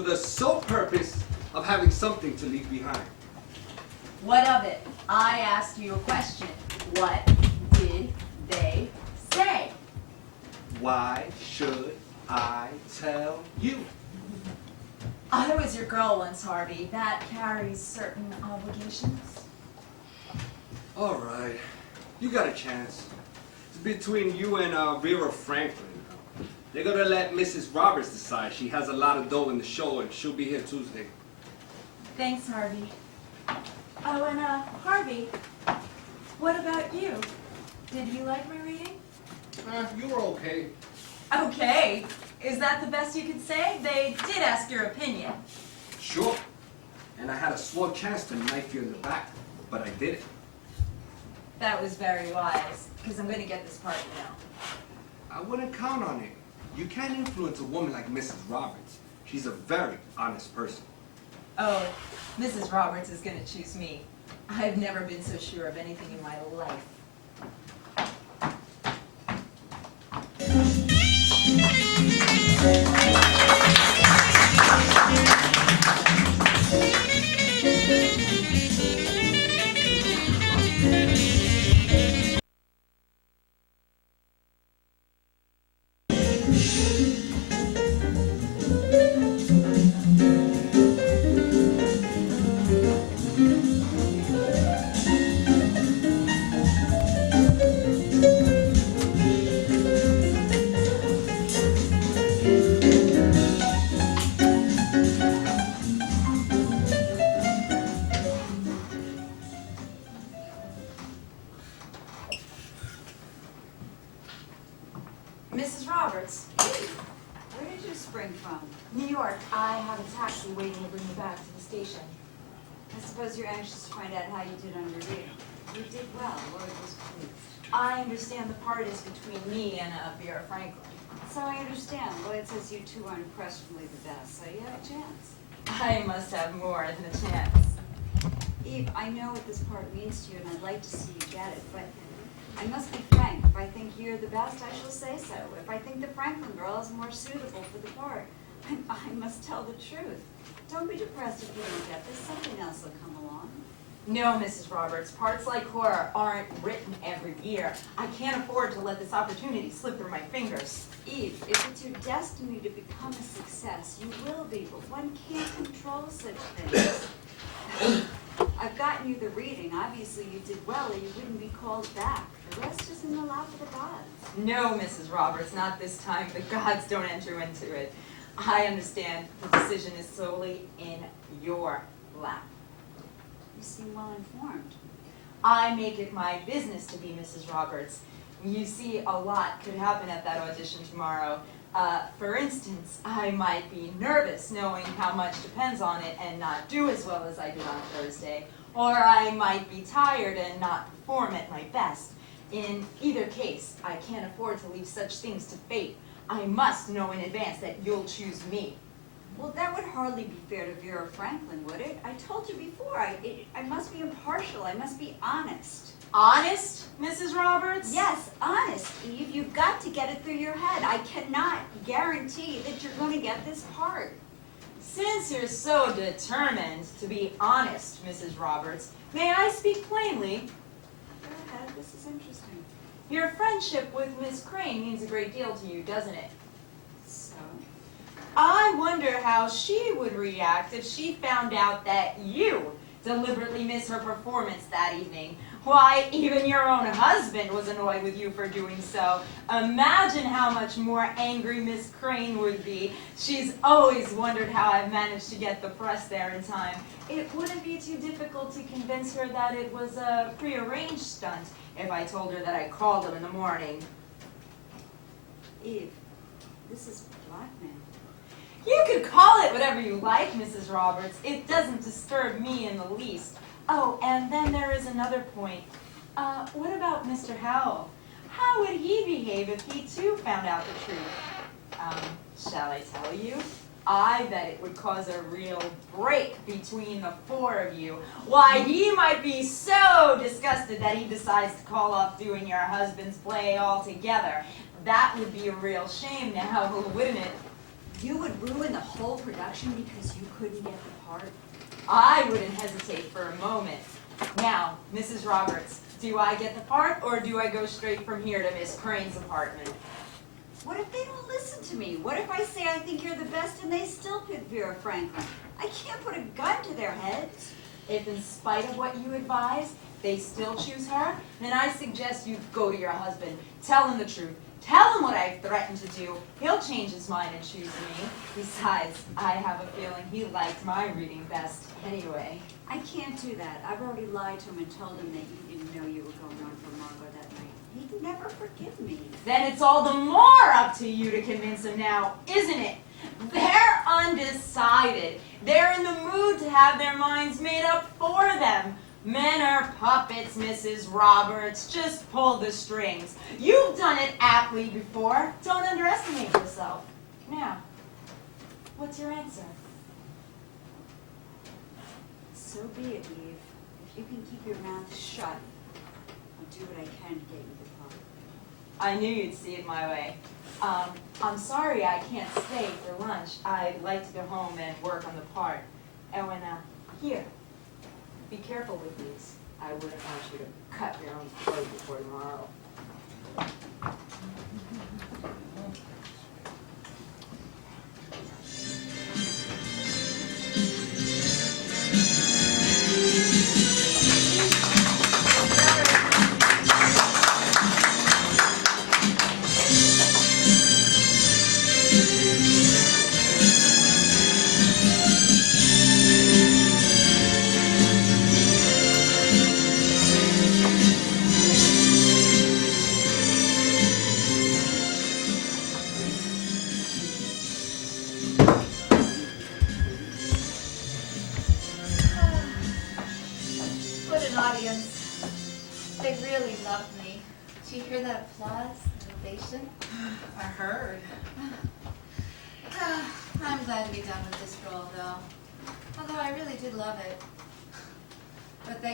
for the sole purpose of having something to leave behind. What of it? I asked you a question. What did they say? Why should I tell you? I was your girl once, Harvey. That carries certain obligations. All right, you got a chance. It's between you and Vera Franklin. They're gonna let Mrs. Roberts decide. She has a lot of dough in the show, and she'll be here Tuesday. Thanks, Harvey. Oh, and Harvey, what about you? Did you like my reading? You were okay. Okay. Is that the best you could say? They did ask your opinion. Sure. And I had a small chance to knife you in the back, but I did it. That was very wise, because I'm going to get this part now. I wouldn't count on it. You can't influence a woman like Mrs. Roberts. She's a very honest person. Oh, Mrs. Roberts is going to choose me. I've never been so sure of anything in my life. Mrs. Roberts, Where did you spring from? New York. I have a taxi waiting to bring you back to the station. I suppose you're anxious to find out how you did on your reading. You did well. Lloyd was pleased. I understand the part is between me and Vera Franklin. So I understand. Lloyd says you two are unquestionably the best, so you have a chance. I must have more than a chance. Eve, I know what this part means to you, and I'd like to see you get it, but I must be frank. If I think you're the best, I shall say so. If I think the Franklin girl is more suitable for the part, I must tell the truth. Don't be depressed if you don't get this. Something else will come along. No, Mrs. Roberts, parts like horror aren't written every year. I can't afford to let this opportunity slip through my fingers. Eve, if it's your destiny to become a success, you will be, but one can't control such things. I've gotten you the reading. Obviously you did well, or you wouldn't be called back. The rest is in the lap of the gods. No, Mrs. Roberts, not this time. The gods don't enter into it. I understand the decision is solely in your lap. You seem well informed. I make it my business to be Mrs. Roberts. You see, a lot could happen at that audition tomorrow. For instance, I might be nervous knowing how much depends on it and not do as well as I did on Thursday. Or I might be tired and not perform at my best. In either case, I can't afford to leave such things to fate. I must know in advance that you'll choose me. Well, that would hardly be fair to Vera Franklin, would it? I told you before, I must be impartial. I must be honest. Honest, Mrs. Roberts? Yes, honest, Eve. You've got to get it through your head. I cannot guarantee that you're going to get this part. Since you're so determined to be honest, Mrs. Roberts, may I speak plainly? Go ahead, this is interesting. Your friendship with Miss Crane means a great deal to you, doesn't it? So? I wonder how she would react if she found out that you deliberately missed her performance that evening. Why, even your own husband was annoyed with you for doing so. Imagine how much more angry Miss Crane would be. She's always wondered how I've managed to get the press there in time. It wouldn't be too difficult to convince her that it was a prearranged stunt if I told her that I called him in the morning. Eve, this is blackmail. You could call it whatever you like, Mrs. Roberts. It doesn't disturb me in the least. Oh, and then there is another point. What about Mr. Howell? How would he behave if he too found out the truth? Shall I tell you? I bet it would cause a real break between the four of you. Why, he might be so disgusted that he decides to call off doing your husband's play altogether. That would be a real shame now, wouldn't it? You would ruin the whole production because you couldn't get the part? I wouldn't hesitate for a moment. Now, Mrs. Roberts, do I get the part, or do I go straight from here to Miss Crane's apartment? What if they don't listen to me? What if I say I think you're the best and they still pick Vera Franklin? I can't put a gun to their heads. If in spite of what you advise, they still choose her, then I suggest you go to your husband. Tell him the truth. Tell him what I've threatened to do. He'll change his mind and choose me. Besides, I have a feeling he liked my reading best anyway. I can't do that. I've already lied to him and told him that you didn't know you were going on for Margot that night. He'd never forgive me. Then it's all the more up to you to convince him now, isn't it? They're undecided. They're in the mood to have their minds made up for them. Men are puppets, Mrs. Roberts. Just pull the strings. You've done it aptly before. Don't underestimate yourself. Now, what's your answer? So be it, Eve. If you can keep your mouth shut, I'll do what I can to get you the part. I knew you'd see it my way. I'm sorry I can't stay for lunch. I'd like to go home and work on the part. And when, here, be careful with these. I wouldn't want you to cut your own throat before tomorrow. What an audience. They really loved me. Did you hear that applause, that ovation? I heard. I'm glad to be done with this role, though. Although I really did love it. But they